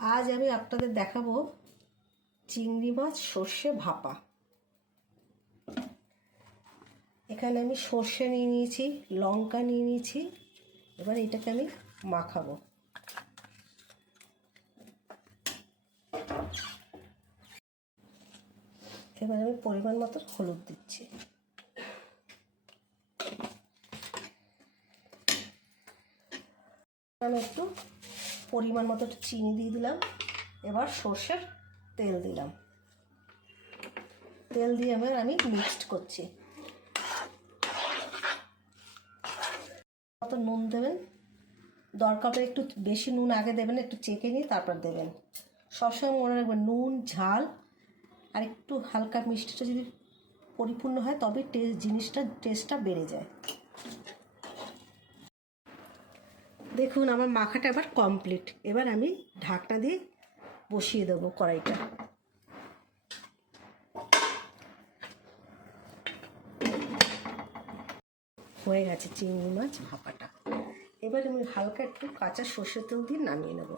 আজ আমি আপনাদের দেখাবো চিংড়ি মাছ সর্ষে ভাপা। এখানে আমি সর্ষে নিয়ে নিয়েছি, লঙ্কা নিয়ে নিয়েছি। এবার এটাকে আমি মাখাবো। এবার আমি পরিমাণ মতো হলুদ দিচ্ছি। আমি একটু পরিমাণ মতো চিনি দিয়ে দিলাম। এবার সর্ষের তেল দিলাম। তেল দিয়ে এবার আমি মিক্সড করছি। মতো নুন দেবেন, দরকার পড়ে একটু বেশি নুন আগে দেবেন, একটু চেখে নিয়ে তারপর দেবেন। সবসময় মনে রাখবেন নুন, ঝাল আর একটু হালকা মিষ্টিটা যদি পরিপূর্ণ হয় তবে টেস্টটা বেড়ে যায়। দেখুন আমার মাখাটা এবার কমপ্লিট। এবার আমি ঢাকনা দিয়ে বসিয়ে দেবো কড়াইটা। হয়ে গেছে চিংড়ি মাছ ভাপাটা। এবার আমি হালকা একটু কাঁচা সর্ষের তেল দিয়ে নামিয়ে নেব।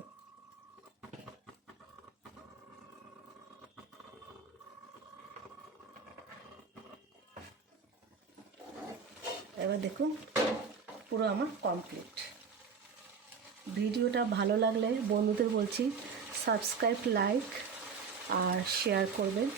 এবার দেখুন পুরো আমার কমপ্লিট। ভিডিওটা ভালো লাগলে বন্ধুদের বলছি সাবস্ক্রাইব, লাইক আর শেয়ার করবেন।